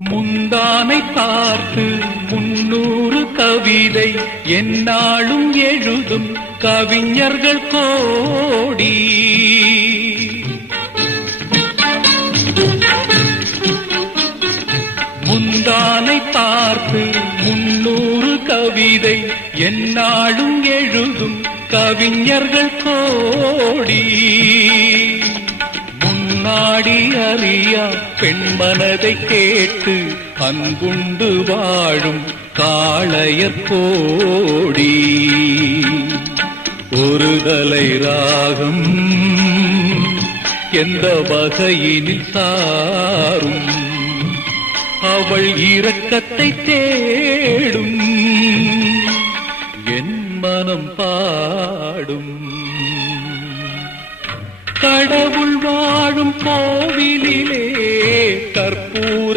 முந்தானை பார்த்து 300 கவிதை எந்நாளும் எழுதும் கவிஞர்கள் கோடி. முந்தானை பார்த்து 300 கவிதை எந்நாளும் எழுதும் கவிஞர்கள் கோடி. நாடி அறியா பெண்மனதை கேட்டு அன்புண்டு வாழும் காளையர் கோடி. ஒரு தலை ராகம் எந்த வகையினில் சாரும் அவள் இரக்கத்தை தேடும் என் மனம் பாடும். கடவுள் வாழும் கோவிலிலே கற்பூர